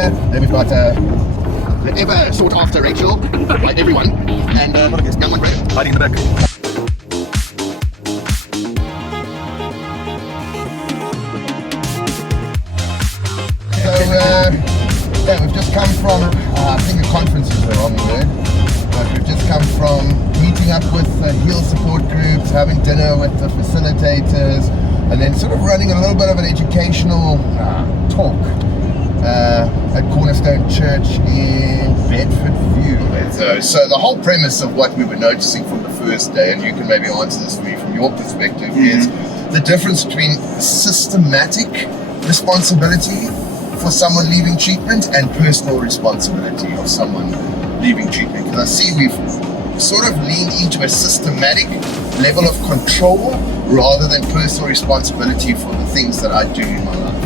here. Then we've got the ever sought after Rachel by everyone, and young one Ray hiding in the back. So we've just come from, I think a conference is the wrong word, but we've just come from meeting up with heal support groups, having dinner with the facilitators, and then sort of running a little bit of an educational talk at Cornerstone Church in Bedford View. So the whole premise of what we were noticing from the first day, and you can maybe answer this for me from your perspective, is the difference between systematic responsibility for someone leaving treatment and personal responsibility of someone leaving treatment. Because I see we've sort of leaned into a systematic level of control rather than personal responsibility for the things that I do in my life.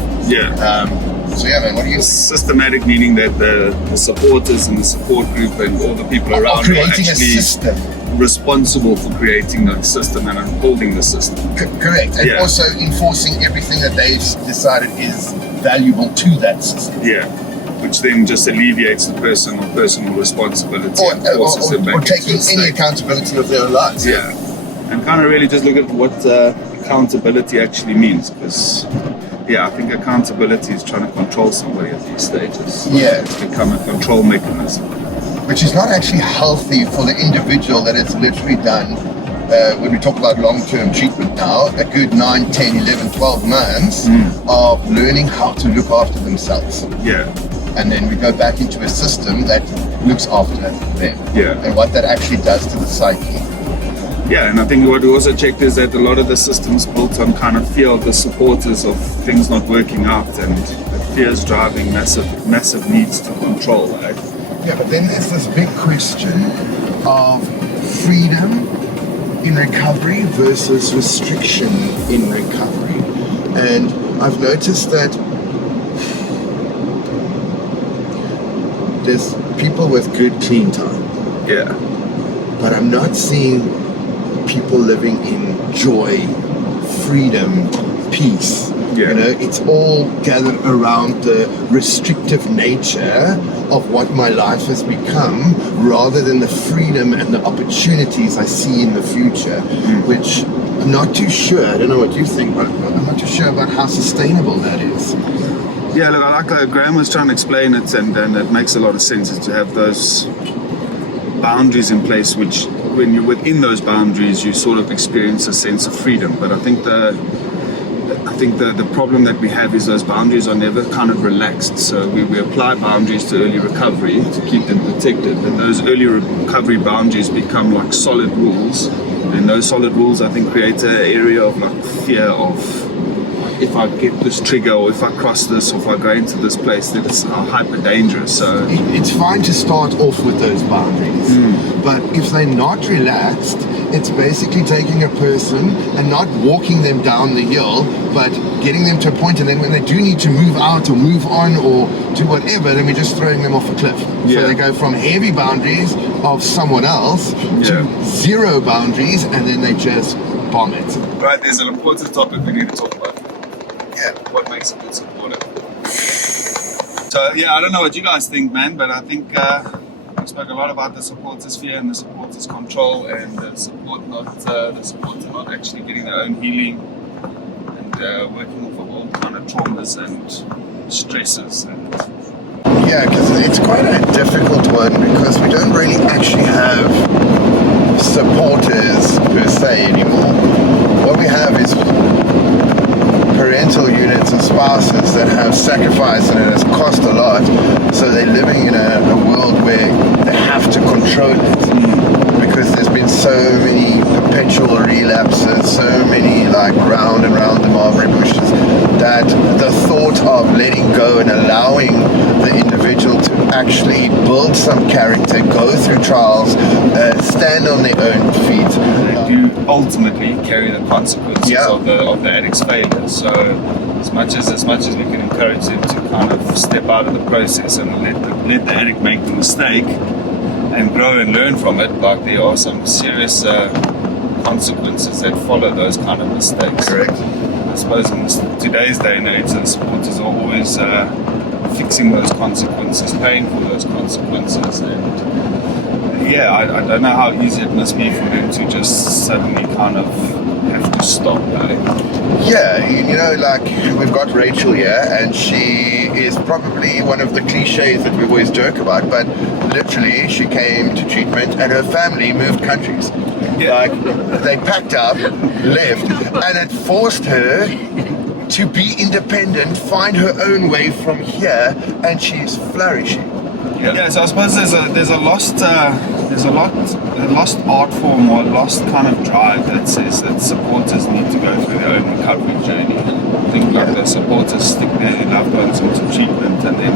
So yeah, man, what do you think? Systematic meaning that the supporters and the support group and all the people around are creating are actually a system. Responsible for creating the system and upholding the system. Correct. And also enforcing everything that they've decided is valuable to that system. Yeah. Which then just alleviates the personal responsibility or taking any accountability of their own lives. Yeah. And kind of really just look at what accountability actually means, because I think accountability is trying to control somebody at these stages. It's become a control mechanism, which is not actually healthy for the individual that it's literally done. When we talk about long-term treatment now, a good 9, 10, 11, 12 months of learning how to look after themselves. And then we go back into a system that looks after them. And what that actually does to the psyche. And I think what we also checked is that a lot of the systems built on kind of fear of the supporters of things not working out, and fear is driving massive needs to control, right? Yeah, but then there's this big question of freedom in recovery versus restriction in recovery. And I've noticed that there's people with good clean time. But I'm not seeing people living in joy, freedom, peace. You know, it's all gathered around the restrictive nature of what my life has become, rather than the freedom and the opportunities I see in the future, which I'm not too sure. I don't know what you think, but I'm not too sure about how sustainable that is. Yeah, look, I like Graham was trying to explain it, and it makes a lot of sense, is to have those boundaries in place, which when you're within those boundaries, you sort of experience a sense of freedom. But I think the problem that we have is those boundaries are never kind of relaxed. So we apply boundaries to early recovery to keep them protected, and those early recovery boundaries become like solid rules, and those solid rules, I think, create an area of like fear of, if I get this trigger, or if I cross this, or if I go into this place, then it's hyper dangerous. So it's fine to start off with those boundaries, but if they're not relaxed, it's basically taking a person and not walking them down the hill, but getting them to a point, and then when they do need to move out or move on or do whatever, then we're just throwing them off a cliff. So they go from heavy boundaries of someone else to zero boundaries, and then they just bomb it. Right, there's an important topic we need to talk about. What makes a good supporter? So I don't know what you guys think, man, but I think we spoke a lot about the supporter's fear and the supporter's control, and the supporter not actually getting their own healing, and working off of all kind of traumas and stresses. Because it's quite a difficult one, because we don't really actually have supporters per se anymore. What we have is parental units and spouses that have sacrificed, and it has cost a lot, so they're living in a world where they have to control it, because there's been so many perpetual relapses, so many like round and round the mulberry bushes, that the thought of letting go and allowing the individual to actually build some character, go through trials, stand on their own feet. They do ultimately carry the consequences of the addict's failure. So as much as we can encourage them to kind of step out of the process and let the addict make the mistake and grow and learn from it, like there are some serious consequences that follow those kind of mistakes. Correct. I suppose in today's day and age, the supporters are always fixing those consequences, paying for those consequences, and I don't know how easy it must be for them to just suddenly kind of have to stop. Yeah, you know, like we've got Rachel here, and she is probably one of the cliches that we always joke about, but literally she came to treatment and her family moved countries. Yeah. Like they packed up, left, and it forced her to be independent, find her own way from here, and she's flourishing. Yeah, so I suppose there's a lost art form or a lost kind of drive that says that supporters need to go through their own recovery journey. And I think like the supporters stick their loved ones into treatment, and then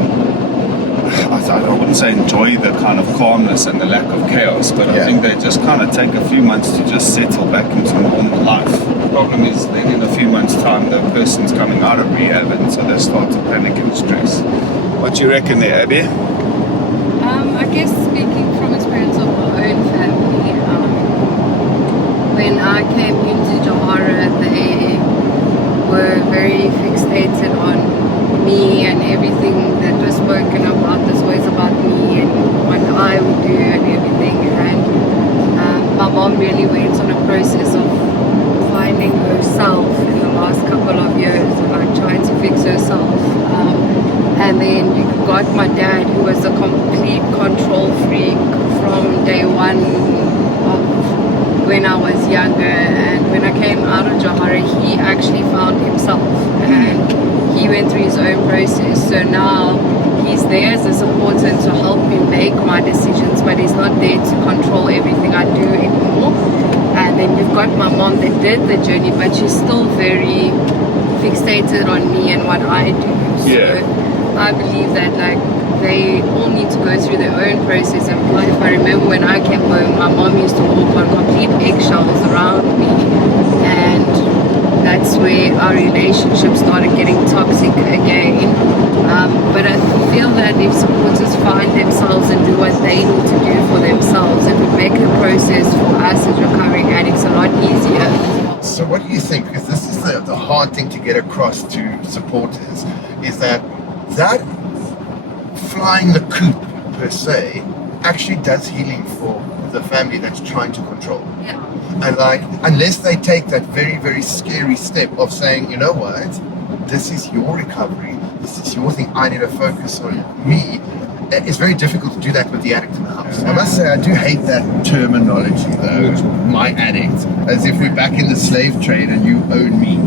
I wouldn't say enjoy the kind of calmness and the lack of chaos, but I think they just kind of take a few months to just settle back into normal life. The problem is then in a few months' time the person's coming out of rehab, and so they start to panic and stress. What do you reckon there, Abby? I guess speaking from experience of my own family, when I came into Johara, they were very fixated on me, and everything that was spoken about was always about me and what I would do and everything. And my mom really went on a process of finding herself in the last couple of years, like trying to fix herself. And then you got my dad, who was a complete control freak from day one of when I was younger. And when I came out of Johara, he actually found himself, and he went through his own process. So now he's there as a supporter to help me make my decisions, but he's not there to control everything I do anymore. And then you've got my mom that did the journey, but she's still very fixated on me and what I do. So I believe that like they all need to go through their own process. And if I remember when I came home, my mom used to walk on complete eggshells around me, and that's where our relationship started getting toxic again. But I feel that if supporters find themselves and do what they need to do for themselves, it would make the process for us as recovering addicts a lot easier. So what do you think? Because this is the hard thing to get across to supporters, is that flying the coop per se actually does healing for the family that's trying to control. Yeah. And like, unless they take that very, very scary step of saying, you know what, this is your recovery, this is your thing, I need to focus on me. It's very difficult to do that with the addict in the house. I must say, I do hate that terminology though, my addict, as if we're back in the slave trade and you own me.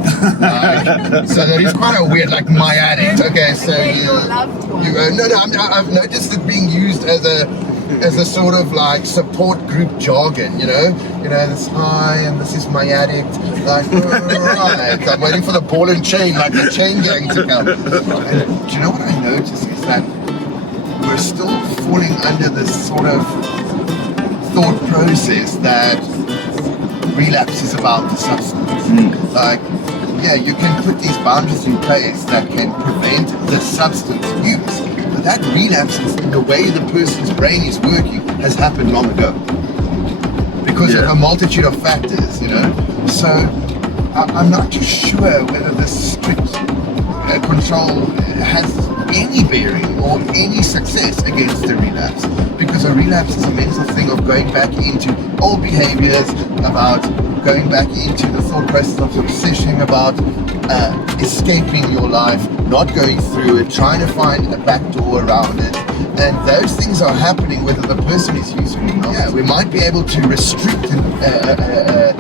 So that is quite a weird, like my addict. Okay, so you own, I've noticed it being used as a sort of like support group jargon, you know, this hi and this is my addict, like right, I'm waiting for the ball and chain, like the chain gang to come. And do you know what I noticed is that we're still falling under this sort of thought process that relapse is about the substance. Like, yeah, you can put these boundaries in place that can prevent the substance use, but that relapse is in the way the person's brain is working has happened long ago because of a multitude of factors, you know. So I'm not too sure whether this strict control has any bearing or any success against a relapse, because a relapse is a mental thing of going back into old behaviors, about going back into the thought process of obsessing about escaping your life, not going through it, trying to find a back door around it. And those things are happening whether the person is using it or not. Yeah, we might be able to restrict a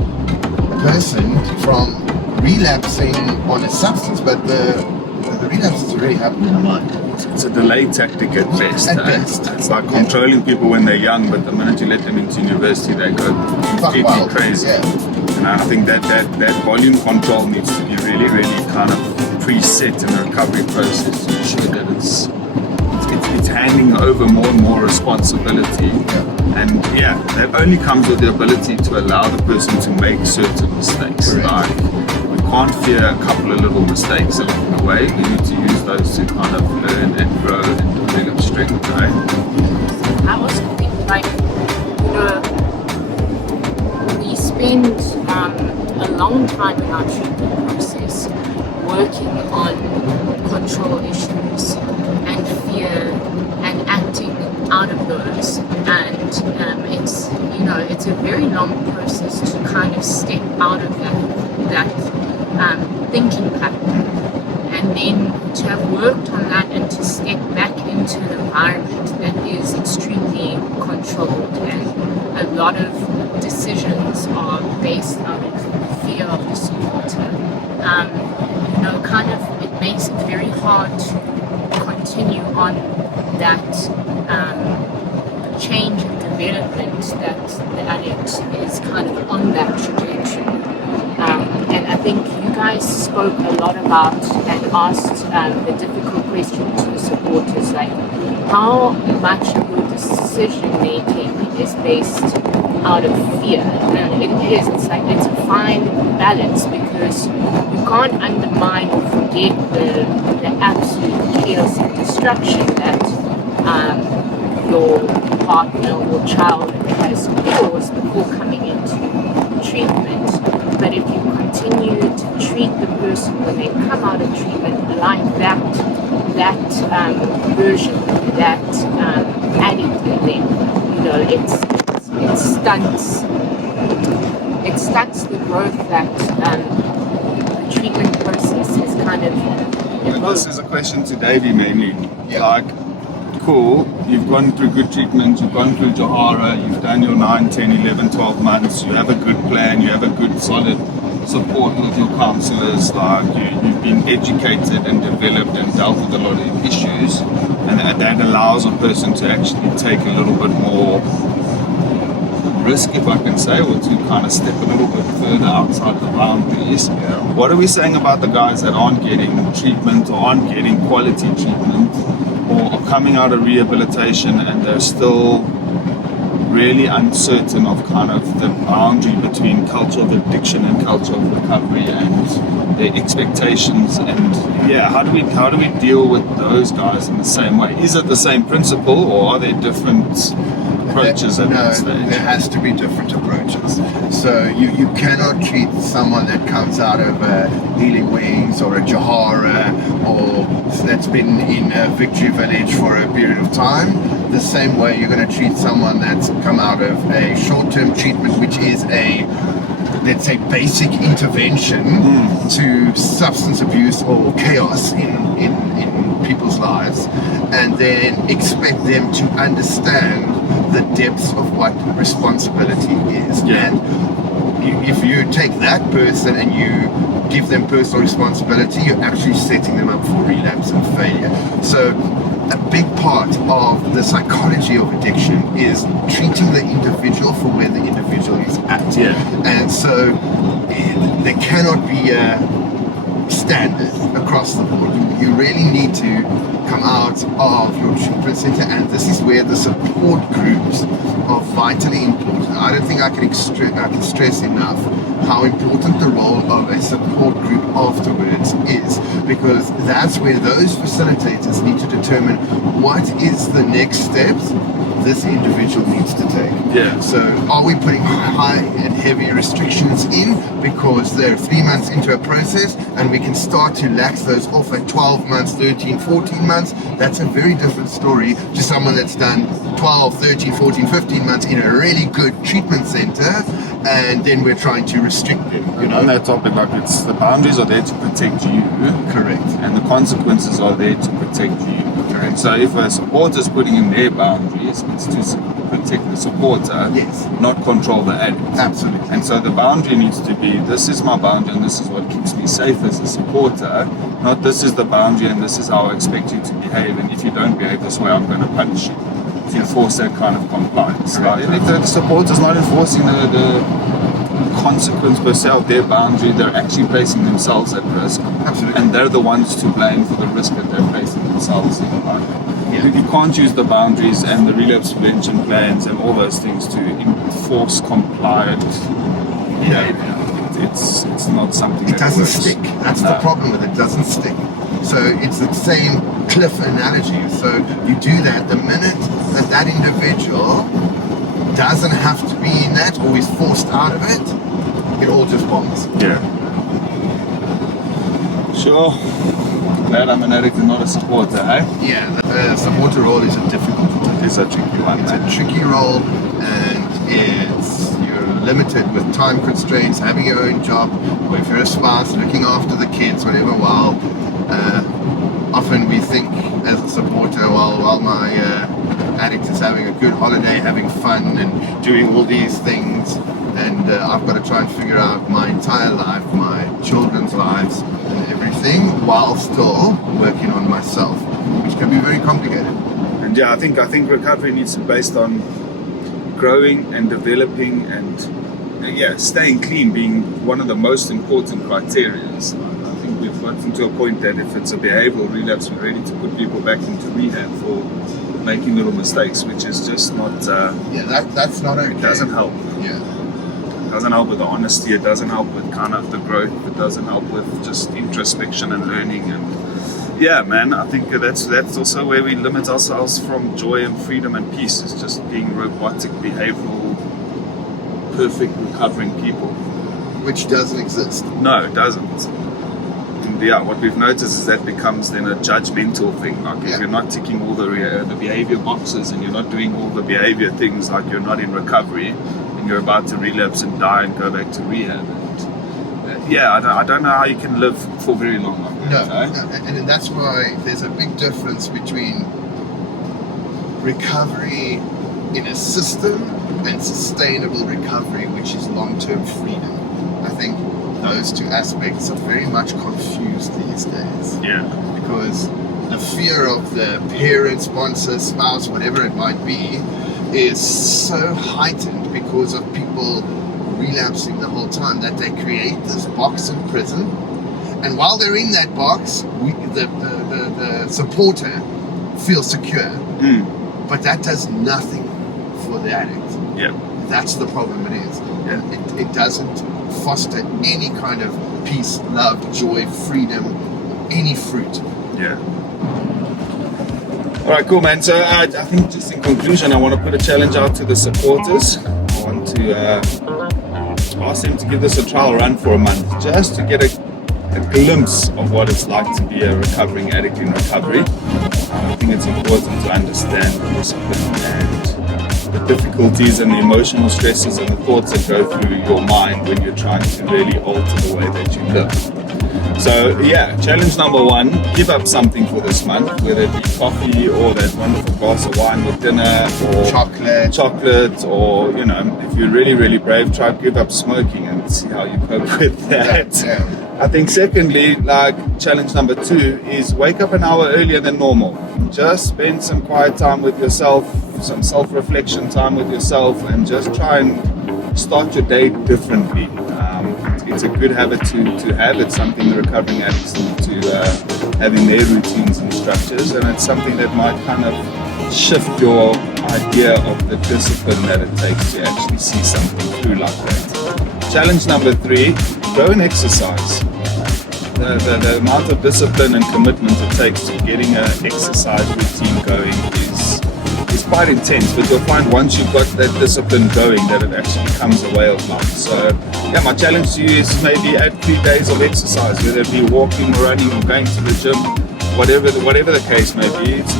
person from relapsing on a substance, but the relapse is already happening in the mind. It's a delay tactic at best. It's like controlling people when they're young, but the minute you let them into university, they go completely crazy. And I think that volume control needs to be really, really kind of preset in the recovery process to ensure that it's handing over more and more responsibility. And that only comes with the ability to allow the person to make certain mistakes. Like, we can't fear a couple of little mistakes along the way. We need to use those to kind of learn and grow and develop strength, right? I also think, like, we spend a long time in our treatment process working on control issues and fear and acting out of those. And it's a very long process to kind of step out of that thinking pattern, and then to have worked on that and to step back into an environment that is extremely controlled, and a lot of decisions are based out of fear of the supporter. It makes it very hard to continue on that change and development that the addict is kind of on that trajectory. And I think you guys spoke a lot about and asked the difficult question to the supporters, like how much of your decision making is based out of fear. And it's a fine balance, because you can't undermine or forget the absolute chaos and destruction that your partner or child has caused before coming into treatment. But if you continue to treat the person when they come out of treatment like that version, that addict in them, it stunts the growth that the treatment process is kind of. This is a question to Davey mainly. Yeah. Like, cool, you've gone through good treatment, you've gone through Johara, you've done your 9, 10, 11, 12 months, you have a good plan, you have a good solid support with your counselors, like you've been educated and developed and dealt with a lot of issues, and that allows a person to actually take a little bit more risk, if I can say, or to kind of step a little bit further outside the boundaries. What are we saying about the guys that aren't getting treatment or aren't getting quality treatment, or are coming out of rehabilitation and they're still really uncertain of kind of the boundary between culture of addiction and culture of recovery and their expectations? And how do we deal with those guys in the same way? Is it the same principle, or are there different approaches at that stage? There has to be different approaches. So you cannot treat someone that comes out of Healing Wings or a Johara or that's been in a Victory Village for a period of time the same way you're going to treat someone that's come out of a short-term treatment, which is a, let's say, basic intervention to substance abuse or chaos in people's lives, and then expect them to understand the depths of what responsibility is. And if you take that person and you give them personal responsibility, you're actually setting them up for relapse and failure. So a big part of the psychology of addiction is treating the individual for where the individual is at. And so there cannot be a standard across the board. You really need to come out of your treatment center, and this is where the support groups are vitally important. I don't think I can stress enough how important the role of a support group afterwards is, because that's where those facilitators need to determine what is the next steps this individual needs to take. So are we putting high and heavy restrictions in because they're 3 months into a process and we can start to lax those off at 12 months, 13, 14 months? That's a very different story to someone that's done 12, 13, 14, 15 months in a really good treatment center, and then we're trying to restrict them. On that topic, like, it's the boundaries are there to protect you. Correct. And the consequences are there to protect you. And so if a supporter is putting in their boundaries, it's to protect the supporter, not control the addict. Absolutely. And so the boundary needs to be, this is my boundary and this is what keeps me safe as a supporter, not this is the boundary and this is how I expect you to behave, and if you don't behave this way, I'm going to punish you. To enforce that kind of compliance. Like, if the supporter's not enforcing the consequence per se of their boundary, they're actually placing themselves at risk. Absolutely. And they're the ones to blame for the risk that they're placing themselves in. You can't use the boundaries and the relapse prevention plans and all those things to enforce compliant behavior. It's not something that doesn't works. stick. That's the problem with it. It doesn't stick. So it's the same cliff analogy. So you do that the minute that individual doesn't have to be in that or is forced out of it, it all just bombs. Sure. glad I'm an addict and not a supporter, eh? Yeah, the supporter role is a difficult one. It's a tricky one. It's a tricky role, and you're limited with time constraints, having your own job, or if you're a spouse, looking after the kids, whatever. While often we think as a supporter, while my addict is having a good holiday, having fun, and doing all these things, and I've got to try and figure out my entire life, my children's lives, and everything, while still working on myself, which can be very complicated. And yeah, I think recovery needs to be based on growing and developing and staying clean being one of the most important criteria. I think we've gotten to a point that if it's a behavioral relapse, we're ready to put people back into rehab for making little mistakes, which is just not. That's not okay. It doesn't help. Yeah. It doesn't help with the honesty. It doesn't help with kind of the growth. It doesn't help with just introspection and learning. And yeah, man, I think that's also where we limit ourselves from joy and freedom and peace. Is just being robotic, behavioral, perfect, recovering people. Which doesn't exist. No, it doesn't. And yeah, what we've noticed is that becomes then a judgmental thing. Like if you're not ticking all the behavior boxes and you're not doing all the behavior things, like you're not in recovery and you're about to relapse and die and go back to rehab. And I don't know how you can live for very long like that. No, and that's why there's a big difference between recovery in a system and sustainable recovery, which is long-term freedom. I think those two aspects are very much confused these days. Yeah. Because the fear of the parent, sponsor, spouse, whatever it might be, is so heightened because of people relapsing the whole time that they create this box in prison. And while they're in that box, the supporter feels secure. But that does nothing for the addict. Yeah. That's the problem it is. Yeah. It doesn't foster any kind of peace, love, joy, freedom, any fruit. Yeah. All right, cool, man. So I think just in conclusion, I want to put a challenge out to the supporters. I want to ask them to give this a trial run for a month, just to get a glimpse of what it's like to be a recovering addict in recovery. I think it's important to understand the discipline and the difficulties and the emotional stresses and the thoughts that go through your mind when you're trying to really alter the way that you live. So yeah, challenge number 1, give up something for this month, whether it be coffee or that wonderful glass of wine with dinner or chocolate, or if you're really, really brave, try to give up smoking and see how you cope with that. Yeah. I think secondly, like challenge number 2 is wake up an hour earlier than normal. Just spend some quiet time with yourself, some self-reflection time with yourself, and just try and start your day differently. It's a good habit to have. It's something the recovering addicts need to have in their routines and structures, and it's something that might kind of shift your idea of the discipline that it takes to actually see something through like that. Challenge number 3, go and exercise. The amount of discipline and commitment it takes to getting an exercise routine going is quite intense, but you'll find once you've got that discipline going that it actually becomes a way of life. So yeah, my challenge to you is maybe add 3 days of exercise, whether it be walking or running or going to the gym, whatever the case may be. It's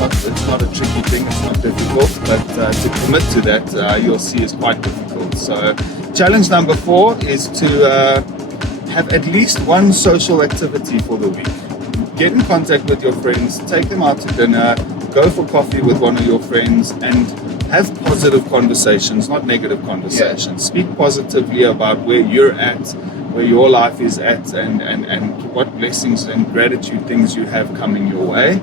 not a tricky thing, it's not difficult, but to commit to that you'll see is quite difficult. So challenge number 4 is to have at least one social activity for the week. Get in contact with your friends, take them out to dinner, go for coffee with one of your friends, and have positive conversations, not negative conversations. Yeah. Speak positively about where you're at, where your life is at, and what blessings and gratitude things you have coming your way.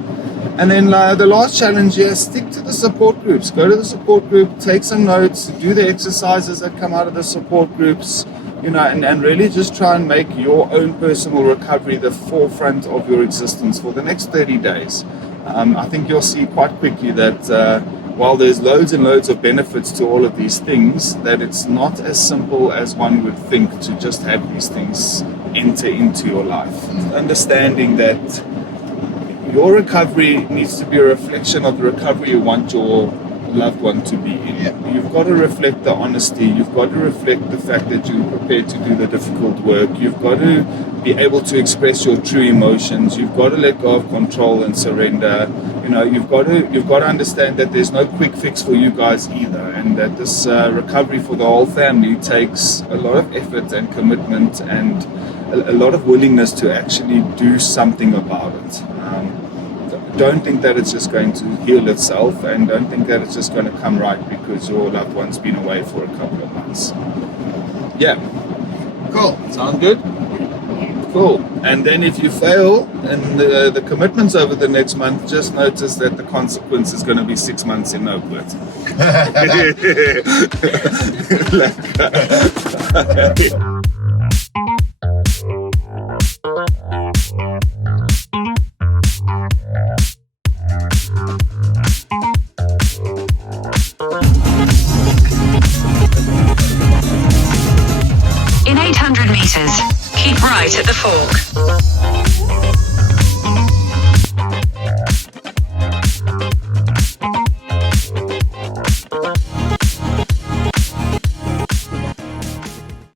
And then the last challenge here, stick to the support groups. Go to the support group, take some notes, do the exercises that come out of the support groups, and really just try and make your own personal recovery the forefront of your existence for the next 30 days. I think you'll see quite quickly that while there's loads and loads of benefits to all of these things, that it's not as simple as one would think to just have these things enter into your life. Understanding that your recovery needs to be a reflection of the recovery you want your loved one to be in. Yeah. You've got to reflect the honesty, you've got to reflect the fact that you're prepared to do the difficult work, you've got to be able to express your true emotions. You've got to let go of control and surrender. You know, you've got to understand that there's no quick fix for you guys either, and that this recovery for the whole family takes a lot of effort and commitment and a lot of willingness to actually do something about it. Don't think that it's just going to heal itself, and don't think that it's just going to come right because your loved one's been away for a couple of months. Yeah. Cool. Sound good? Cool. And then if you fail in the commitments over the next month, just notice that the consequence is going to be 6 months in Oakwood. In 800 meters, keep right at the fork.